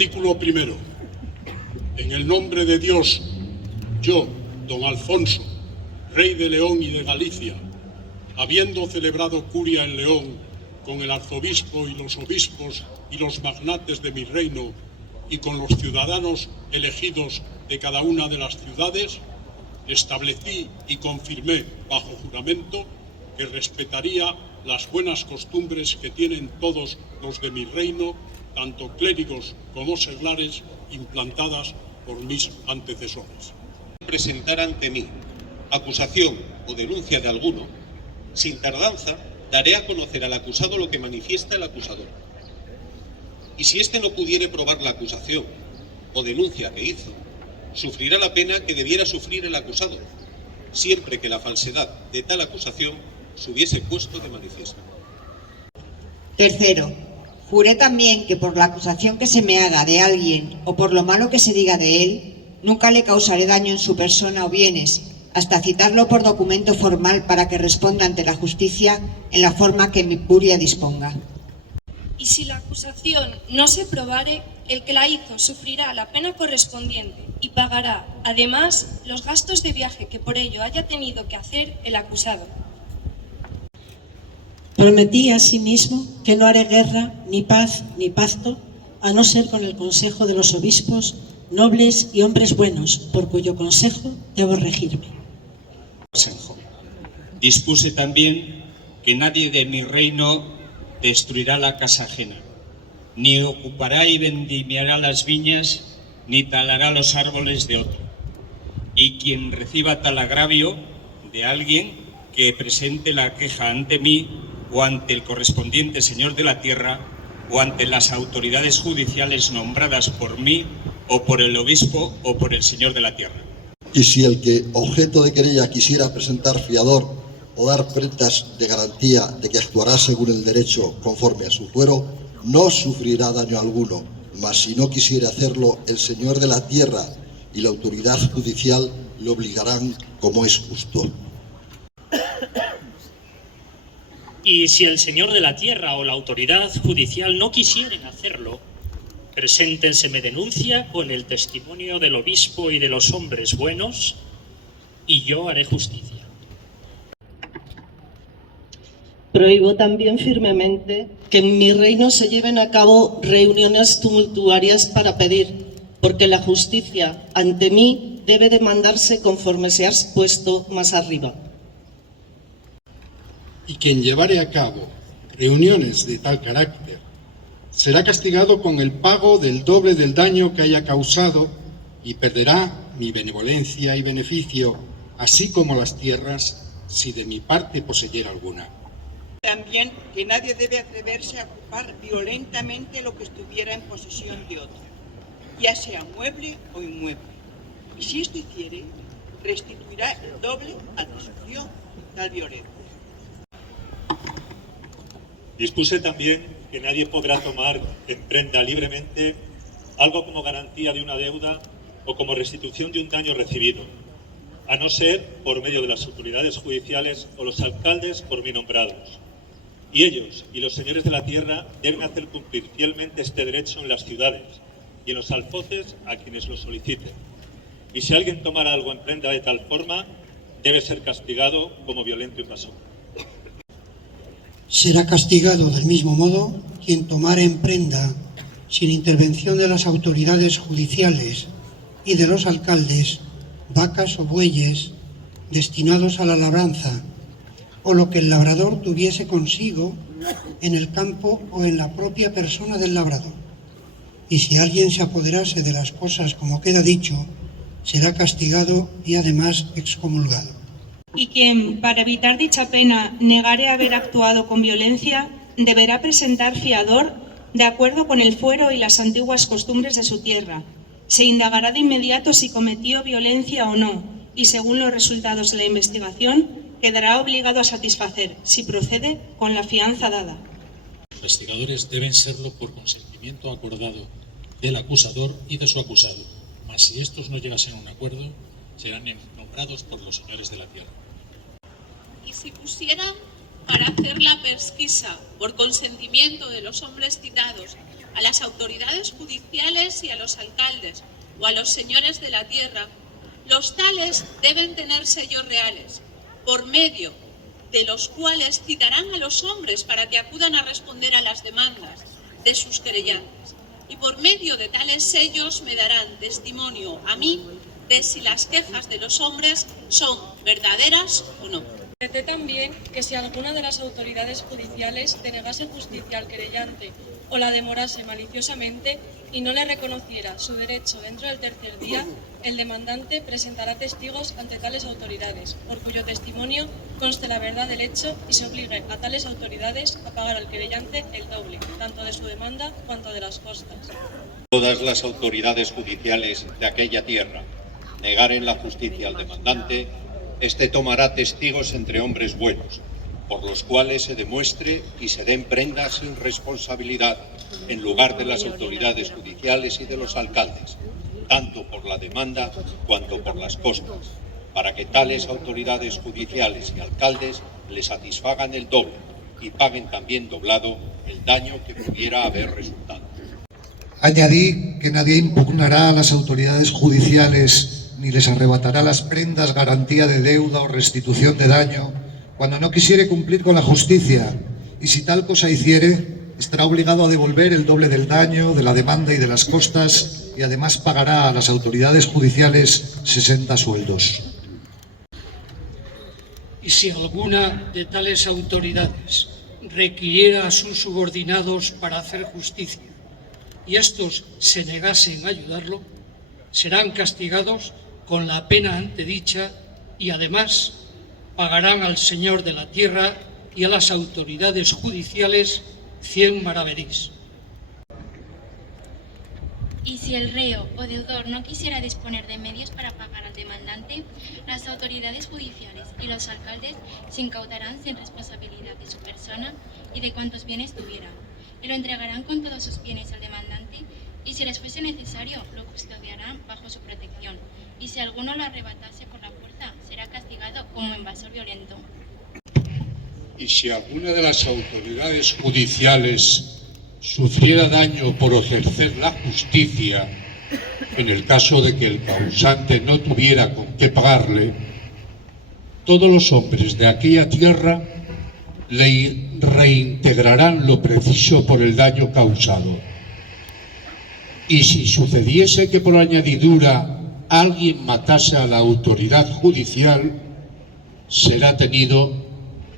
Artículo primero. En el nombre de Dios, yo, don Alfonso, rey de León y de Galicia, habiendo celebrado curia en León con el arzobispo y los obispos y los magnates de mi reino y con los ciudadanos elegidos de cada una de las ciudades, establecí y confirmé bajo juramento que respetaría las buenas costumbres que tienen todos los de mi reino, tanto clérigos como seglares, implantadas por mis antecesores. Presentar ante mí acusación o denuncia de alguno, sin tardanza daré a conocer al acusado lo que manifiesta el acusador. Y si éste no pudiere probar la acusación o denuncia que hizo, sufrirá la pena que debiera sufrir el acusado, siempre que la falsedad de tal acusación se hubiese puesto de manifiesto. Tercero, juré también que por la acusación que se me haga de alguien o por lo malo que se diga de él, nunca le causaré daño en su persona o bienes, hasta citarlo por documento formal para que responda ante la justicia en la forma que mi curia disponga. Y si la acusación no se probare, el que la hizo sufrirá la pena correspondiente y pagará, además, los gastos de viaje que por ello haya tenido que hacer el acusado. Prometí asimismo que no haré guerra, ni paz, ni pacto, a no ser con el consejo de los obispos, nobles y hombres buenos, por cuyo consejo debo regirme. Dispuse también que nadie de mi reino destruirá la casa ajena, ni ocupará y vendimiará las viñas, ni talará los árboles de otro. Y quien reciba tal agravio de alguien, que presente la queja ante mí o ante el correspondiente señor de la tierra o ante las autoridades judiciales nombradas por mí o por el obispo o por el señor de la tierra. Y si el que objeto de querella quisiera presentar fiador o dar prendas de garantía de que actuará según el derecho conforme a su fuero, no sufrirá daño alguno, mas si no quisiera hacerlo, el señor de la tierra y la autoridad judicial le obligarán como es justo. Y si el señor de la tierra o la autoridad judicial no quisieren hacerlo, preséntenseme denuncia con el testimonio del obispo y de los hombres buenos, y yo haré justicia. Prohíbo también firmemente que en mi reino se lleven a cabo reuniones tumultuarias para pedir, porque la justicia ante mí debe demandarse conforme se ha expuesto más arriba. Y quien llevare a cabo reuniones de tal carácter será castigado con el pago del doble del daño que haya causado y perderá mi benevolencia y beneficio, así como las tierras, si de mi parte poseyera alguna. También que nadie debe atreverse a ocupar violentamente lo que estuviera en posesión de otro, ya sea mueble o inmueble. Y si esto hiciere, restituirá el doble a la sanción tal violencia. Dispuse también que nadie podrá tomar en prenda libremente algo como garantía de una deuda o como restitución de un daño recibido, a no ser por medio de las autoridades judiciales o los alcaldes por mí nombrados. Y ellos y los señores de la tierra deben hacer cumplir fielmente este derecho en las ciudades y en los alfoces a quienes lo soliciten. Y si alguien tomara algo en prenda de tal forma, debe ser castigado como violento invasor. Será castigado del mismo modo quien tomare en prenda, sin intervención de las autoridades judiciales y de los alcaldes, vacas o bueyes destinados a la labranza, o lo que el labrador tuviese consigo en el campo o en la propia persona del labrador. Y si alguien se apoderase de las cosas como queda dicho, será castigado y además excomulgado. Y quien, para evitar dicha pena, negare haber actuado con violencia, deberá presentar fiador de acuerdo con el fuero y las antiguas costumbres de su tierra. Se indagará de inmediato si cometió violencia o no, y según los resultados de la investigación, quedará obligado a satisfacer, si procede, con la fianza dada. Los investigadores deben serlo por consentimiento acordado del acusador y de su acusado, mas si estos no llegasen a un acuerdo, serán nombrados por los señores de la tierra. Y si pusieran para hacer la pesquisa por consentimiento de los hombres citados a las autoridades judiciales reyes y a los alcaldes o a los señores de la tierra, los tales deben tener sellos reales, por medio de los cuales citarán a los hombres para que acudan a responder a las demandas de sus querellantes. Y por medio de tales sellos me darán testimonio a mí de si las quejas de los hombres son verdaderas o no. Decreté también que si alguna de las autoridades judiciales denegase justicia al querellante o la demorase maliciosamente y no le reconociera su derecho dentro del tercer día, el demandante presentará testigos ante tales autoridades, por cuyo testimonio conste la verdad del hecho y se obligue a tales autoridades a pagar al querellante el doble, tanto de su demanda cuanto de las costas. Todas las autoridades judiciales de aquella tierra negaren la justicia al demandante, éste tomará testigos entre hombres buenos, por los cuales se demuestre y se den prendas sin responsabilidad en lugar de las autoridades judiciales y de los alcaldes, tanto por la demanda cuanto por las costas, para que tales autoridades judiciales y alcaldes le satisfagan el doble y paguen también doblado el daño que pudiera haber resultado. Añadí que nadie impugnará a las autoridades judiciales ni les arrebatará las prendas, garantía de deuda o restitución de daño cuando no quisiere cumplir con la justicia, y si tal cosa hiciere, estará obligado a devolver el doble del daño, de la demanda y de las costas, y además pagará a las autoridades judiciales 60 sueldos. Y si alguna de tales autoridades requiriera a sus subordinados para hacer justicia y estos se negasen a ayudarlo, serán castigados con la pena antedicha y además pagarán al señor de la tierra y a las autoridades judiciales 100 maravedís. Y si el reo o deudor no quisiera disponer de medios para pagar al demandante, las autoridades judiciales y los alcaldes se incautarán sin responsabilidad de su persona y de cuantos bienes tuviera, y lo entregarán con todos sus bienes al demandante, y si les fuese necesario, lo custodiarán bajo su protección, y si alguno lo arrebatase por la fuerza, será castigado como invasor violento. Y si alguna de las autoridades judiciales sufriera daño por ejercer la justicia, en el caso de que el causante no tuviera con qué pagarle, todos los hombres de aquella tierra le reintegrarán lo preciso por el daño causado. Y si sucediese que por añadidura alguien matase a la autoridad judicial, será tenido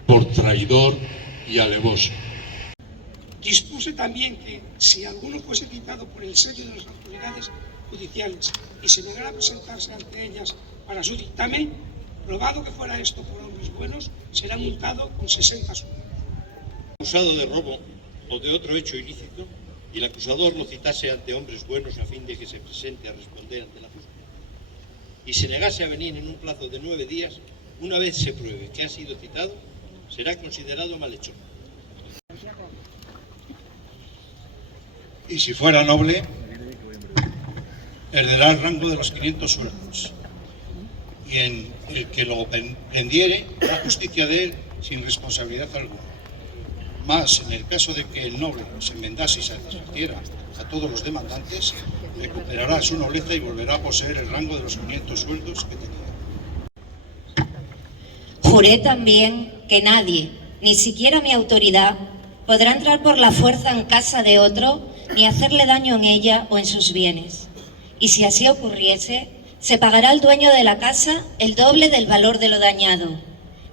por traidor y alevoso. Dispuse también que, si alguno fuese citado por el sello de las autoridades judiciales y se negara a presentarse ante ellas para su dictamen, probado que fuera esto por hombres buenos, será multado con 60 sueldos. Acusado de robo o de otro hecho ilícito, y el acusador lo citase ante hombres buenos a fin de que se presente a responder ante la justicia, y se negase a venir en un plazo de 9 días, una vez se pruebe que ha sido citado, será considerado malhechor. Y si fuera noble, perderá el rango de los 500 sueldos, y en el que lo prendiere, hará justicia de él sin responsabilidad alguna. Más, en el caso de que el noble se enmendase y satisfaciera a todos los demandantes, recuperará su nobleza y volverá a poseer el rango de los 500 sueldos que tenía. Juré también que nadie, ni siquiera mi autoridad, podrá entrar por la fuerza en casa de otro ni hacerle daño en ella o en sus bienes. Y si así ocurriese, se pagará al dueño de la casa el doble del valor de lo dañado,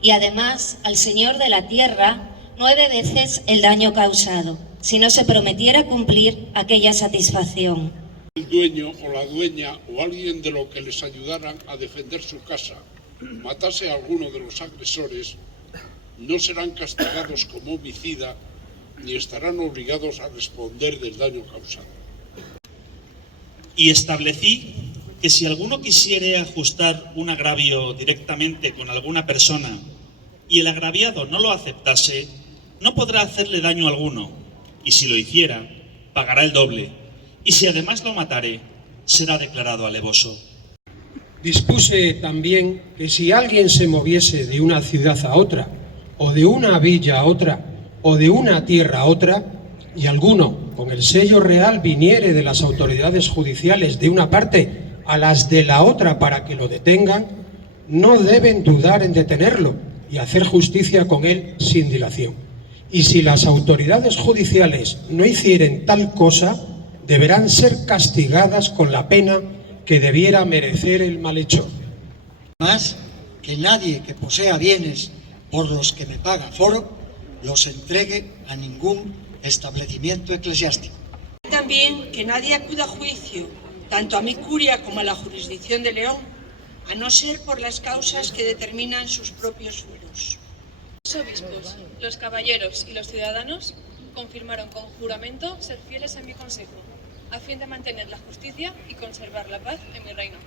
y además al señor de la tierra 9 veces el daño causado, si no se prometiera cumplir aquella satisfacción. El dueño o la dueña o alguien de lo que les ayudaran a defender su casa matase a alguno de los agresores, no serán castigados como homicida ni estarán obligados a responder del daño causado. Y establecí que si alguno quisiere ajustar un agravio directamente con alguna persona y el agraviado no lo aceptase, no podrá hacerle daño alguno, y si lo hiciera, pagará el doble, y si además lo matare, será declarado alevoso. Dispuse también que si alguien se moviese de una ciudad a otra, o de una villa a otra, o de una tierra a otra, y alguno, con el sello real viniere de las autoridades judiciales de una parte a las de la otra para que lo detengan, no deben dudar en detenerlo y hacer justicia con él sin dilación. Y si las autoridades judiciales no hicieren tal cosa, deberán ser castigadas con la pena que debiera merecer el malhechor. Más, que nadie que posea bienes por los que me paga foro, los entregue a ningún establecimiento eclesiástico. También que nadie acuda a juicio, tanto a mi curia como a la jurisdicción de León, a no ser por las causas que determinan sus propios fueros. Los obispos, los caballeros y los ciudadanos confirmaron con juramento ser fieles a mi consejo, a fin de mantener la justicia y conservar la paz en mi reino.